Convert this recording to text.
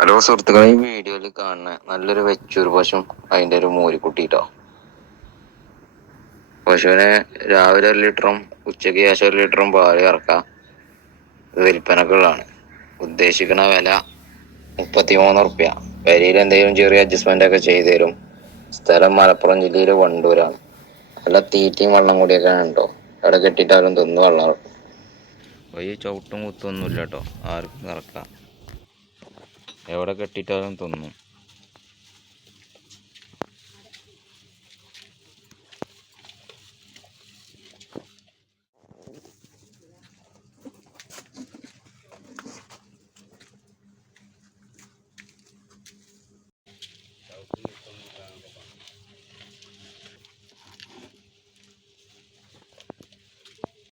Hello സുഹൃത്തുക്കളെ, ഈ വീഡിയോയിൽ കാണുന്ന നല്ലൊരു വെച്ചൂര് പശുവും അതിൻ്റെ ഒരു മൂരിക്കുട്ടിട്ടോ. പശുവിനെ രാവിലെ 1 ലിറ്ററും ഉച്ചയ്ക്ക് ശേഷം 1 ലിറ്ററും പാല് കറക്കാം. ഇത് വിൽപ്പനക്കുള്ളതാണ്. ഉദ്ദേശിക്കുന്ന വില 33 റുപ്യ. വരിയിൽ എന്തെങ്കിലും ചെറിയ അഡ്ജസ്റ്റ്മെന്റ് ഒക്കെ ചെയ്തു തരും. സ്ഥലം മലപ്പുറം ജില്ലയിലെ വണ്ടൂരാണ്. നല്ല തീറ്റയും വെള്ളം കൂടിയൊക്കെയാണ് കേട്ടോ. എവിടെ കെട്ടിയിട്ടാലും തിന്ന് വെള്ളം. ഈ ചവിട്ടും കുത്തൊന്നുമില്ല കേട്ടോ. ആർക്കും കറക്കാം, എവിടെ കെട്ടിയിട്ടാലും തിന്നും.